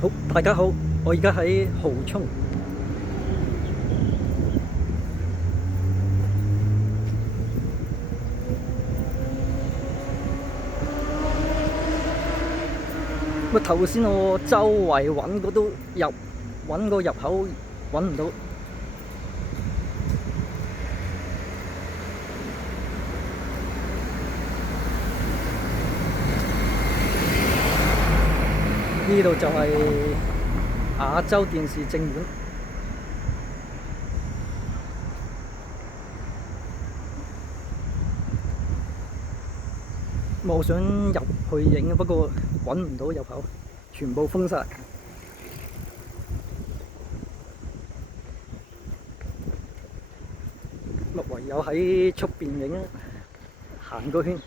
好，大家好，我而家喺蠔涌。頭先我周圍揾個都揾個入口揾唔到。呢度就係亞洲電視正門。我想入去影，不過揾唔到入口，全部封晒。唯有喺出邊影，行個圈。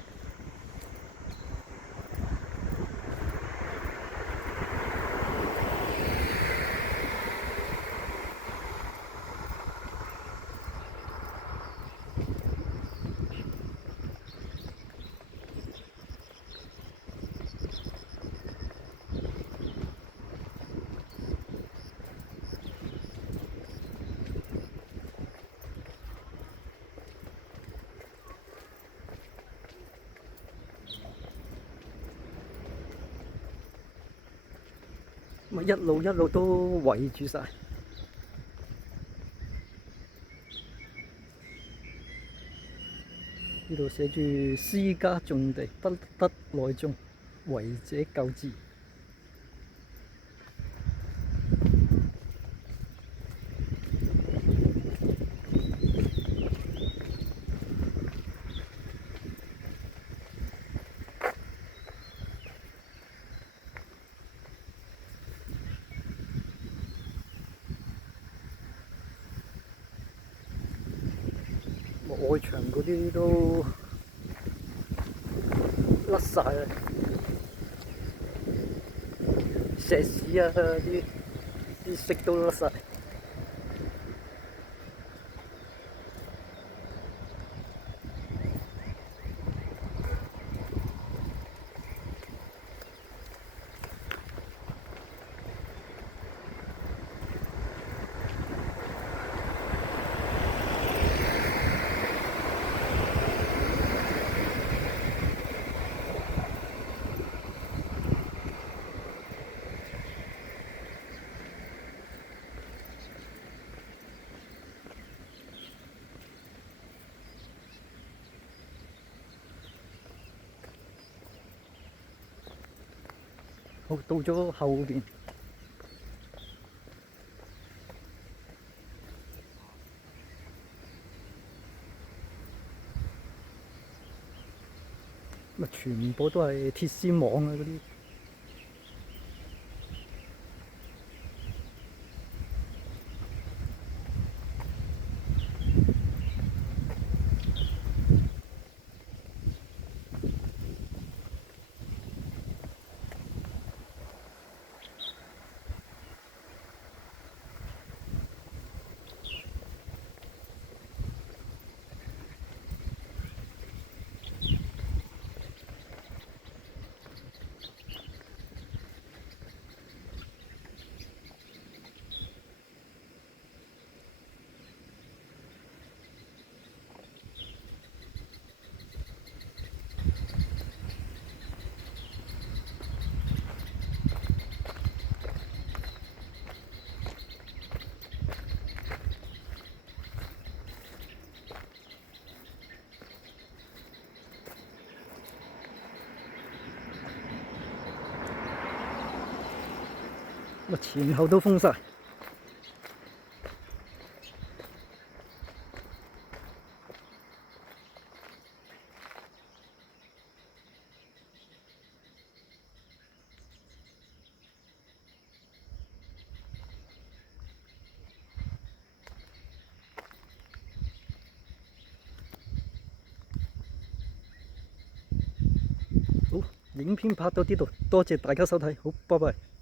一路都圍住晒。呢度寫住私家種地不得內種，違者究之。外牆嗰啲都甩晒啦，石屎啊啲色都甩晒。好，到咗後邊，全部都係鐵絲網啊嗰啲。前後都封晒。好，影片拍到呢度，多謝大家收睇，好，拜拜。